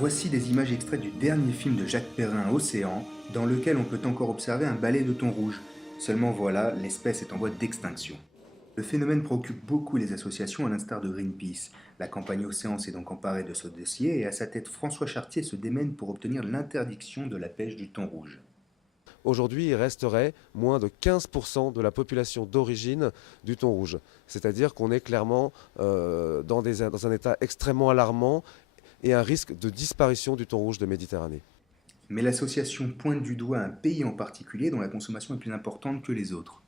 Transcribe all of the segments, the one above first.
Voici des images extraites du dernier film de Jacques Perrin, Océan, dans lequel on peut encore observer un balai de thon rouge. Seulement voilà, l'espèce est en voie d'extinction. Le phénomène préoccupe beaucoup les associations à l'instar de Greenpeace. La campagne Océan s'est donc emparée de ce dossier et à sa tête François Chartier se démène pour obtenir l'interdiction de la pêche du thon rouge. Aujourd'hui, il resterait moins de 15% de la population d'origine du thon rouge. C'est-à-dire qu'on est clairement dans un état extrêmement alarmant et un risque de disparition du thon rouge de Méditerranée. Mais l'association pointe du doigt un pays en particulier dont la consommation est plus importante que les autres.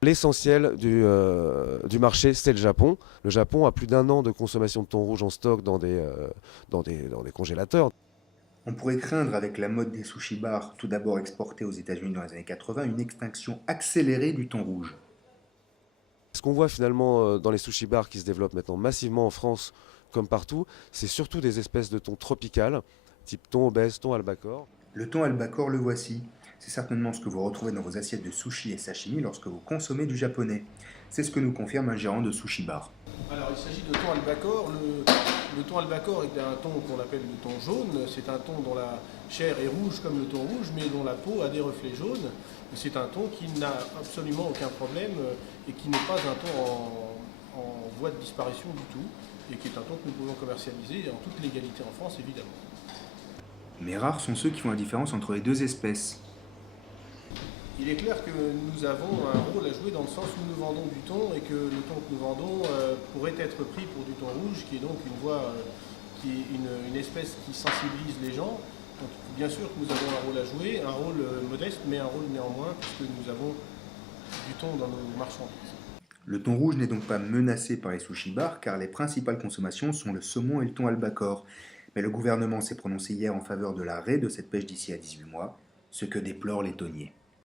L'essentiel du marché, c'est le Japon. Le Japon a plus d'un an de consommation de thon rouge en stock dans des congélateurs. On pourrait craindre avec la mode des sushi bars, tout d'abord exportés aux États-Unis dans les années 80, une extinction accélérée du thon rouge. Ce qu'on voit finalement dans les sushi bars qui se développent maintenant massivement en France comme partout, c'est surtout des espèces de thon tropicales, type thon obèse, thon albacore. Le thon albacore, le voici. C'est certainement ce que vous retrouvez dans vos assiettes de sushi et sashimi lorsque vous consommez du japonais. C'est ce que nous confirme un gérant de sushi bar. Alors, il s'agit de thon albacore. Le thon albacore est un thon qu'on appelle le thon jaune. C'est un thon dont la chair est rouge comme le thon rouge, mais dont la peau a des reflets jaunes. C'est un thon qui n'a absolument aucun problème et qui n'est pas un thon en voie de disparition du tout, et qui est un thon que nous pouvons commercialiser en toute légalité en France, évidemment. Mais rares sont ceux qui font la différence entre les deux espèces. Il est clair que nous avons un rôle à jouer dans le sens où nous vendons du thon et que le thon que nous vendons pourrait être pris pour du thon rouge, qui est donc une voie, qui est une espèce qui sensibilise les gens. Donc bien sûr que nous avons un rôle à jouer, un rôle modeste, mais un rôle néanmoins, puisque nous avons du thon dans nos marchandises. Le thon rouge n'est donc pas menacé par les sushi bars car les principales consommations sont le saumon et le thon albacore. Mais le gouvernement s'est prononcé hier en faveur de l'arrêt de cette pêche d'ici à 18 mois, ce que déplorent les thoniers.